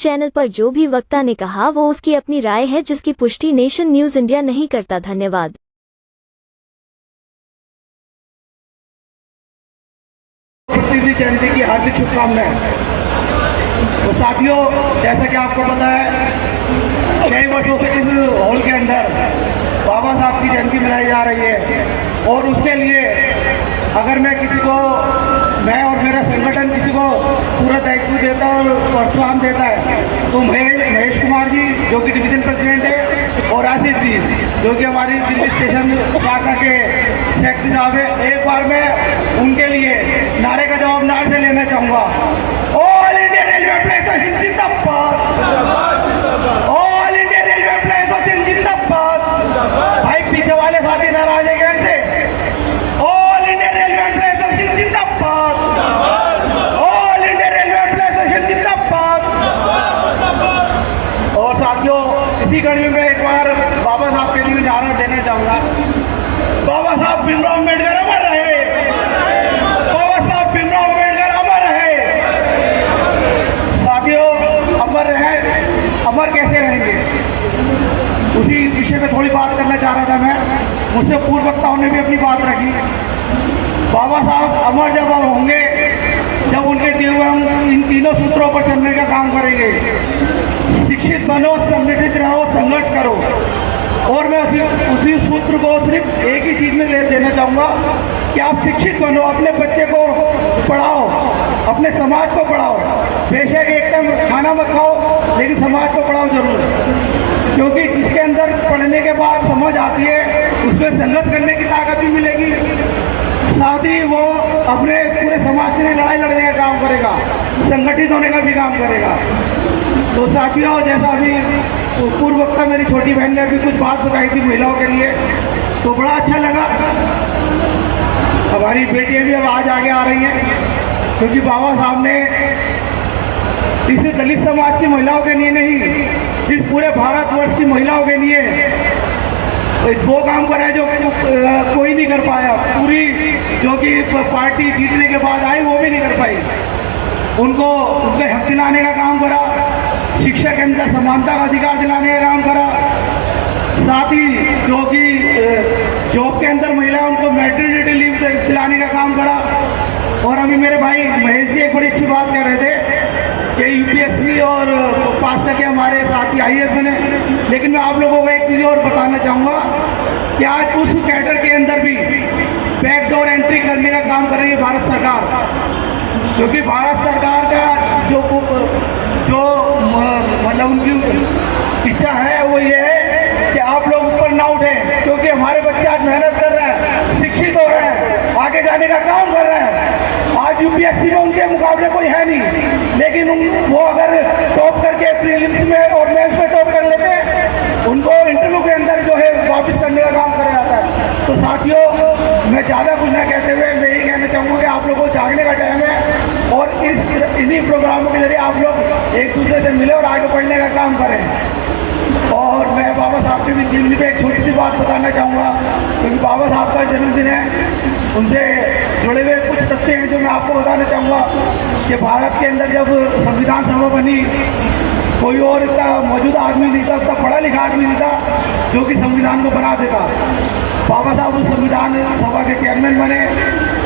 Channel पर जो भी वक्ता ने कहा वो उसकी अपनी राय है, जिसकी पुष्टि नेशन न्यूज इंडिया नहीं करता। धन्यवाद। जयंती की हार्दिक शुभकामनाएं। तो साथियों, जैसा कि आपको पता है, कई वर्षों से इस हॉल के अंदर बाबा साहब की जयंती मनाई जा रही है और उसके लिए अगर मैं और मेरा संगठन किसी को पूरा दायित्व देता है और प्रोत्साहन देता है तो महेश कुमार जी जो कि डिवीजन प्रेसिडेंट है और आशीष जी जो कि हमारी दिल्ली स्टेशन शाखा के सेक्रेटरी साहब है, एक बार मैं उनके लिए नारे का जवाब नार से लेना चाहूँगा। ऑल इंडिया रेलवे एसोसिएशन जिंदाबाद, ऑल इंडिया रेलवे एसोसिएशन जिंदाबाद। भाई पीछे वाले साथी नाराज है क्या से? ऑल इंडिया रेलवे एसोसिएशन जिंदाबाद, ऑल इंडिया रेलवे एसोसिएशन जिंदाबाद। और साथियों, इसी कड़ी में एक बार बाबा साहब के लिए नारा देना चाहूँगा। बाबा साहब भीमराव अम्बेडकर अमर रहे, बाबा साहब भीमराव अम्बेडकर अमर रहे। साथियों, अमर रहे, अमर कैसे रहेंगे उसी विषय में थोड़ी बात करना चाह रहा था मैं। मुझसे पूर्व वक्ताओं ने भी अपनी बात रखी। बाबा साहब अमर जब हम होंगे जब उनके दिए हुए हम इन तीनों सूत्रों पर चलने का काम करेंगे। शिक्षित बनो, संगठित रहो, संघर्ष करो। और मैं उसी सूत्र को सिर्फ एक ही चीज़ में देना चाहूँगा कि आप शिक्षित बनो, अपने बच्चे को पढ़ाओ, अपने समाज को पढ़ाओ। बेशक एक टाइम खाना मत खाओ लेकिन समाज को पढ़ाओ जरूर, क्योंकि जिसके अंदर पढ़ने के बाद समझ आती है उसमें संघर्ष करने की ताकत भी मिलेगी, साथ ही वो अपने पूरे समाज के लिए लड़ाई लड़ने का काम करेगा, संगठित होने का भी काम करेगा। तो साथियों, जैसा अभी पूर्व वक्ता मेरी छोटी बहन ने अभी कुछ बात बताई थी महिलाओं के लिए, तो बड़ा अच्छा लगा। हमारी बेटियां भी अब आज आगे आ रही हैं, क्योंकि बाबा साहब ने इस दलित समाज की महिलाओं के लिए नहीं, इस पूरे भारतवर्ष की महिलाओं के लिए वो काम करा है जो कोई नहीं कर पाया। पूरी जो कि पार्टी जीतने के बाद आई वो भी नहीं कर पाई। उनको उनके हक दिलाने का काम करा, शिक्षा के अंदर समानता का अधिकार दिलाने का काम करा, साथ ही जो कि जॉब के अंदर महिला उनको मैटरनिटी लीव दिलाने का काम करा। और अभी मेरे भाई महेश जी एक बड़ी अच्छी बात कह रहे थे कि यूपीएससी और पास करके हमारे साथी IAS बने, लेकिन मैं आप लोगों को एक चीज़ और बताना चाहूँगा कि आज उस कैडर के अंदर भी बैकडोर एंट्री करने का काम कर रही है भारत सरकार, क्योंकि भारत सरकार का जो मतलब उनकी इच्छा है वो ये है कि आप लोग ऊपर ना उठें, क्योंकि हमारे बच्चे आज मेहनत कर रहे हैं, शिक्षित हो रहे हैं, आगे जाने का काम कर रहे हैं। आज यूपीएससी में उनके मुकाबले कोई है नहीं, लेकिन वो अगर टॉप करके प्रीलिम्स में और मेंस में टॉप कर लेते हैं, उनको इंटरव्यू के अंदर जो है वापस करने का काम करा जाता है। तो साथियों, मैं ज़्यादा कुछ ना कहते हुए मैं यही कहना चाहूँगा कि आप लोगों को जागने का टाइम है और इन्हीं प्रोग्रामों के जरिए आप लोग एक दूसरे से मिले और आगे बढ़ने का काम करें। और मैं बाबा साहब की भी जीवनी पे एक छोटी सी बात बताना चाहूँगा, क्योंकि बाबा साहब का जन्मदिन है, उनसे जुड़े हुए कुछ तथ्य हैं जो मैं आपको बताना चाहूँगा कि भारत के अंदर जब संविधान सभा बनी, कोई और इतना मौजूदा आदमी नहीं था, उतना पढ़ा लिखा आदमी नहीं था जो कि संविधान को बना देता। बाबा साहब उस संविधान सभा के चेयरमैन बने।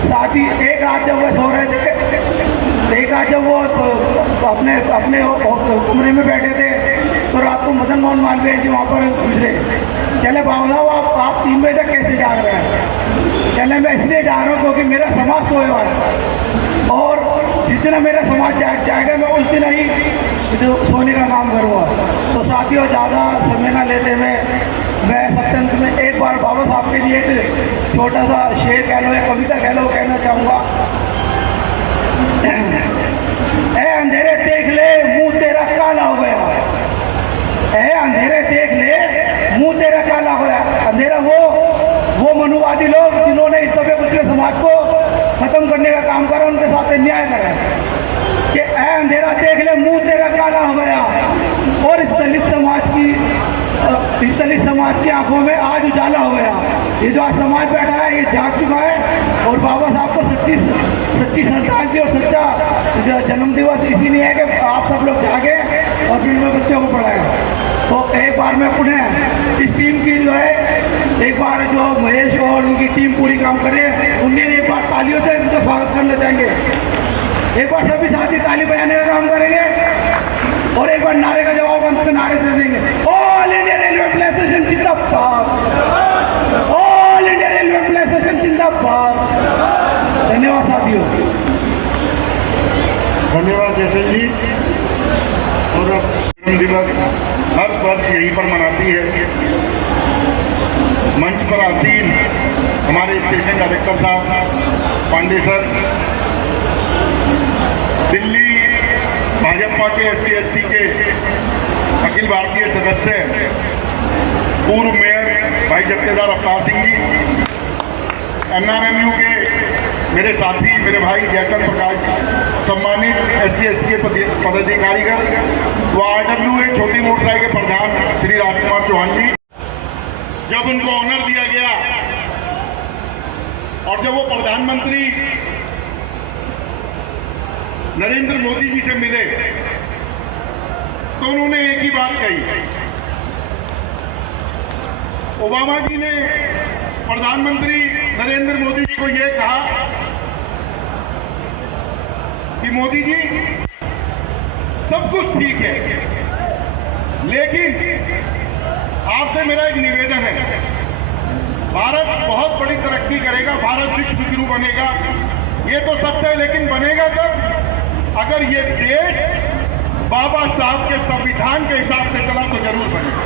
साथ ही एक रात जब वो सो रहे थे, एक रात जब वो अपने कमरे में बैठे थे तो रात को मदन मोहन मालवीय जी वहाँ पर गुजरे। चले बाबा साहब आप 3 बजे तक कैसे जाग रहे हैं? चले मैं इसलिए जा रहा हूँ क्योंकि मेरा समाज सोया हुआ है और जिस दिन मेरा समाज जाएगा मैं उस दिन ही सोने का काम करूँगा। तो साथियों, ज़्यादा समय ना लेते हुए मैं सबसे अंत में एक बार बाबा साहब के लिए एक छोटा सा शेर कह लो या कविता कह लो कहना चाहूँगा। ए अंधेरे देख ले मुंह तेरा काला हो गया, ए अंधेरे देख ले मुंह तेरा काला हो गया। अंधेरा वो मनुवादी लोग जिन्होंने इस दबे कुचले समाज को खत्म करने का काम करा, उनके साथ अन्याय करा कि ए अंधेरा देख ले मुंह तेरा काला हो गया। और इस दलित समाज की आंखों में आज उजाला हो गया। ये जो आज समाज बैठा है ये जाग चुका है और बाबा साहब को सच्ची सच्ची श्रद्धांजलि और सच्चा जन्म दिवस इसीलिए है कि आप सब लोग जागे और फिर में बच्चों को पढ़ाएं। तो एक बार मैं पुनः इस टीम की जो है एक बार जो महेश और उनकी टीम पूरी काम करे उन्हें एक बार तालियों से उनका स्वागत करना चाहेंगे। एक बार सभी साथी ताली बजाने का काम करेंगे और एक बार नारे का जवाब अंत में नारे से देंगे। ऑल इंडिया रेलवे एप्लीकेशन जिंदाबाद, ऑल इंडिया रेलवे एप्लीकेशन जिंदाबाद। धन्यवाद साथियों। धन्यवाद जैसल जी। और जन्म दिवस हर वर्ष यहीं पर मनाती है। मंच पर आसीन हमारे स्टेशन डायरेक्टर साहब पांडे सर, दिल्ली भाजपा के SC/ST के अखिल भारतीय सदस्य पूर्व मेयर भाई जत्थेदार अवतार सिंह जी, NRMU के मेरे साथी मेरे भाई जयचंद प्रकाश जी, सम्मानित SC/ST के पदाधिकारीगण, RWA छोटी मोटराई के प्रधान श्री राजकुमार चौहान जी। जब उनको ऑनर दिया गया और जब वो प्रधानमंत्री नरेंद्र मोदी जी से मिले तो उन्होंने एक ही बात कही। ओबामा जी ने प्रधानमंत्री नरेंद्र मोदी जी को यह कहा कि मोदी जी सब कुछ ठीक है, लेकिन आपसे मेरा एक निवेदन है, भारत बहुत बड़ी तरक्की करेगा, भारत विश्व गुरु बनेगा, ये तो सत्य है, लेकिन बनेगा कब? अगर ये देश बाबा साहब के संविधान के हिसाब से चला तो जरूर बनेगा।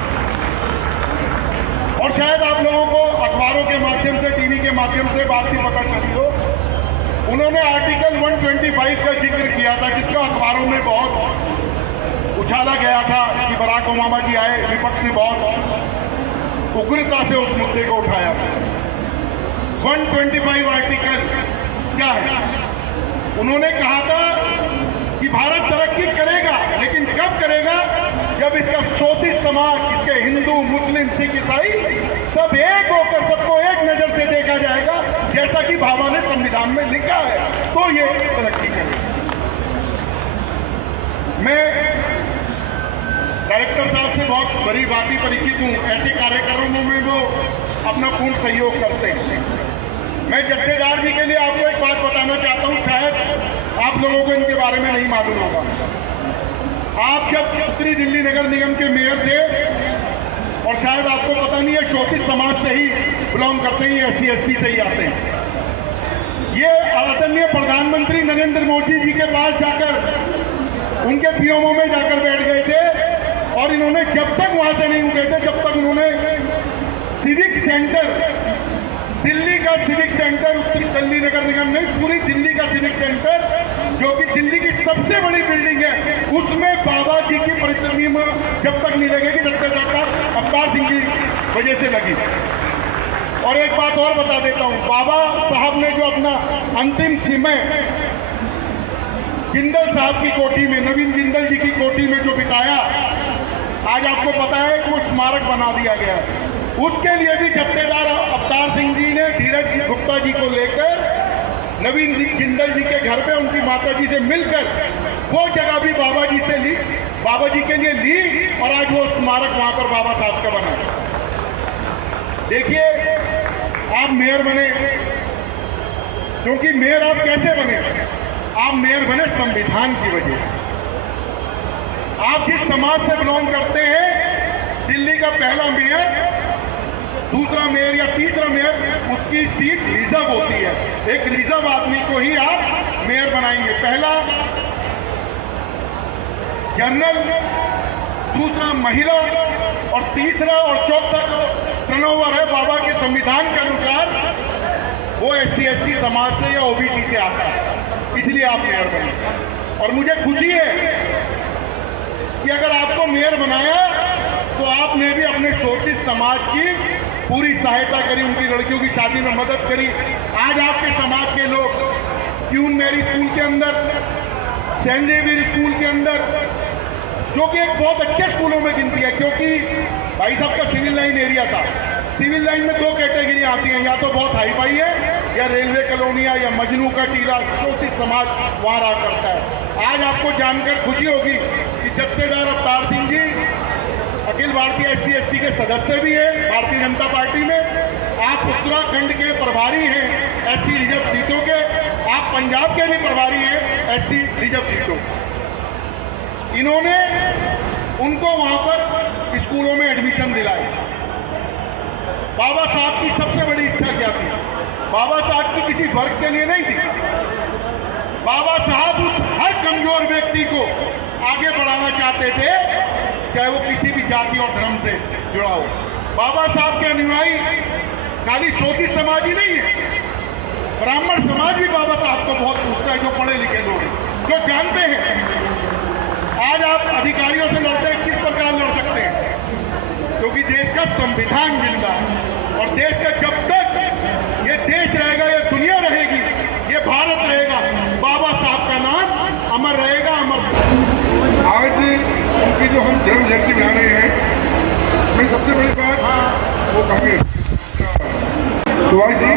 और शायद आप लोगों को अखबारों के माध्यम से, टीवी के माध्यम से बात भी पता चली हो, उन्होंने आर्टिकल 125 का जिक्र किया था, जिसका अखबारों में बहुत उछाला गया था कि बराक ओबामा जी आए, विपक्ष ने बहुत उग्रता से उस मुद्दे को उठाया था। 125 आर्टिकल क्या है? उन्होंने कहा था कि भारत तरक्की करेगा, लेकिन कब करेगा? जब इसका शोषित समाज, इसके हिंदू, मुस्लिम, सिख, ईसाई सब एक होकर सबको एक नजर से देखा जाएगा, जैसा कि भाभा ने संविधान में लिखा है, तो ये तरक्की करेगा। मैं डायरेक्टर साहब से बहुत बड़ी बात ही परिचित हूँ। ऐसे कार्यक्रमों में वो अपना पूर्ण सहयोग करते हैं। मैं जत्थेदार जी के लिए आपको एक बात बताना चाहता हूँ, शायद आप लोगों को इनके बारे में नहीं मालूम होगा। आप जब उत्तरी दिल्ली नगर निगम के मेयर थे, और शायद आपको पता नहीं है, शोषित समाज से ही बिलोंग करते हैं, SC/ST से ही आते हैं। ये आदरणीय प्रधानमंत्री नरेंद्र मोदी जी के पास जाकर उनके PMO में जाकर बैठ गए थे, और इन्होंने जब तक वहां से नहीं उठे थे, जब तक उन्होंने सिविक सेंटर, दिल्ली का सिविक सेंटर, उत्तरी दिल्ली नगर निगम नहीं, पूरी दिल्ली का सिविक सेंटर, जो कि दिल्ली की सबसे बड़ी बिल्डिंग है, उसमें बाबा जी की प्रतिमा जब तक नहीं लगेगी, जब तक अवतार सिंह की वजह से लगी। और एक बात और बता देता हूं, बाबा साहब ने जो अपना अंतिम समय जिंदल साहब की कोठी में, नवीन जिंदल जी की कोठी में जो बिताया, आज आपको पता है कि वो स्मारक बना दिया गया। उसके लिए भी जत्थेदार अवतार सिंह जी ने धीरज गुप्ता जी को लेकर नवीन जिंदल जी के घर पे उनकी माता जी से मिलकर वो जगह भी बाबा जी से ली, बाबा जी के लिए ली, और आज वो स्मारक वहां पर बाबा साहब का बना। देखिए, आप मेयर बने, क्योंकि मेयर आप कैसे बने? आप मेयर बने संविधान की वजह से। आप जिस समाज से बिलोंग करते हैं, दिल्ली का पहला मेयर, दूसरा मेयर या तीसरा मेयर, उसकी सीट रिजर्व होती है। एक रिजर्व आदमी को ही आप मेयर बनाएंगे। पहला जनरल, दूसरा महिला, और तीसरा और चौथा टर्नओवर है बाबा के संविधान के अनुसार, वो SC/ST समाज से या OBC से आता है, इसलिए आप मेयर बने। और मुझे खुशी है कि अगर आपको मेयर बनाया तो आपने भी अपने शोषित समाज की पूरी सहायता करी, उनकी लड़कियों की शादी में मदद करी। आज आपके समाज के लोग क्यून मैरी स्कूल के अंदर, सेंट जेवियर स्कूल के अंदर, जो कि एक बहुत अच्छे स्कूलों में गिनती है, क्योंकि भाई साहब का सिविल लाइन एरिया था। सिविल लाइन में दो कैटेगरी आती हैं, या तो बहुत हाई फाई है या रेलवे कॉलोनिया या मजनू का टीला, शोषित समाज वहाँ रहा करता है। आज आपको जानकर खुशी होगी कि जत्थेदार अवतार सिंह जी अखिल भारतीय SC/ST के सदस्य भी हैं भारतीय जनता पार्टी में। आप उत्तराखंड के प्रभारी हैं SC रिजर्व सीटों के, आप पंजाब के भी प्रभारी हैं SC रिजर्व सीटों। इन्होंने उनको वहां पर स्कूलों में एडमिशन दिलाई। बाबा साहब की सबसे बड़ी इच्छा क्या थी? बाबा साहब की किसी वर्ग के लिए नहीं थी। बाबा साहब उस हर कमजोर व्यक्ति को आगे बढ़ाना चाहते थे, चाहे वो किसी भी जाति और धर्म से जुड़ा हो। बाबा साहब के अनुयायी खाली शोषित समाज ही नहीं है, ब्राह्मण समाज भी बाबा साहब को बहुत पूछता है, जो पढ़े लिखे लोग जो जानते हैं। आज आप अधिकारियों से लड़ते हैं, किस प्रकार लड़ सकते हैं? क्योंकि देश का संविधान जिंदा है और देश का जब तक ये देश रहेगा, ये दुनिया रहेगी, ये भारत रहेगा, बाबा साहब का नाम अमर रहेगा, अमर। आज उनकी जो हम जन्म जयंती मना रहे हैं, मैं सबसे बड़ी बात वो काफी सुभाष जी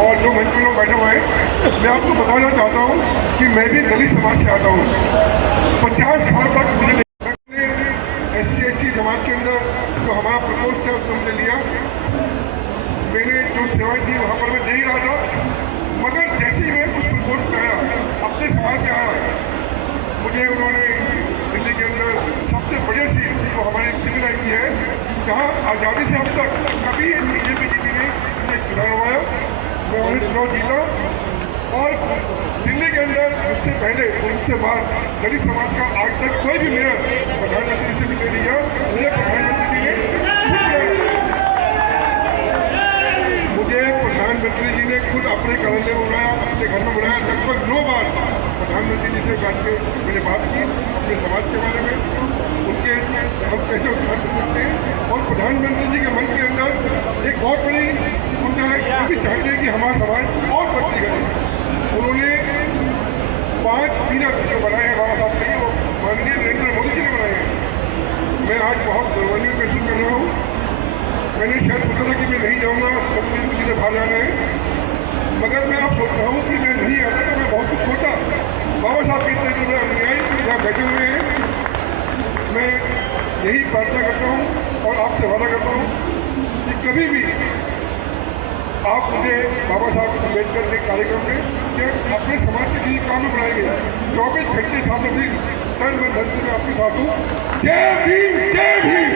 और जो मंच में लोग बैठे हुए हैं, मैं आपको बताना चाहता हूँ कि मैं भी दलित समाज से आता हूँ। 50 साल तक मुझे SC/ST समाज के अंदर जो हमारा प्रकोष्ठ है उसको हमने लिया। मैंने जो सेवाएं दी वहाँ पर मैं दे ही रहा था, मगर जैसे ही मैं उस प्रकोष्ठ में आया, अपने समाज में आया, मुझे उन्होंने दिल्ली के अंदर सबसे बढ़िया सीट जो हमारी सिविल लाइन की है, जहाँ आज़ादी से अब तक कभी BJP जीती नहीं, चुनाव लड़वाया, मैं उन्हें चुनाव जीता। और दिल्ली के अंदर उससे पहले उनसे बाद दलित समाज का आज तक कोई भी मेयर प्रधानमंत्री से भी नहीं लिया। मुझे प्रधानमंत्री जी ने खुद अपने कॉलोनी में बुलाया, अपने घर में बुलाया। लगभग 9 बार प्रधानमंत्री जी से बैठ के मैंने बात की अपने समाज के बारे में, उनके हम कैसे उत्थान कर सकते हैं। और प्रधानमंत्री जी के मन के अंदर एक बहुत बड़ी उनका वो भी चाहते हैं कि हमारा समाज और तरक्की करे। उन्होंने 5 पीलर जो बनाए हैं बाबा साहब के, वो माननीय नरेंद्र मोदी जी ने बनाए हैं। मैं आज बहुत गौरवान्वित महसूस कर रहा हूँ। मैंने शायद सोचा था कि मैं नहीं जाऊँगा, सबसे मुझे बाहर जाना है, मगर मैं अब सोच रहा हूँ कि मैं नहीं आता तो मैं बहुत कुछ सोचा। बाबा साहब के इतने जो मेरे अनुयायी यहाँ बैठे हुए हैं, मैं यही प्रार्थना करता हूँ और आपसे वादा करता हूँ कि कभी भी आप मुझे बाबा साहब अम्बेडकर के कार्यक्रम में या अपने समाज के किसी काम में बुलाएंगे, 24 घंटे 7 दिन तन मन धन से मैं आपके साथ हूँ। जय भीम, जय भीम।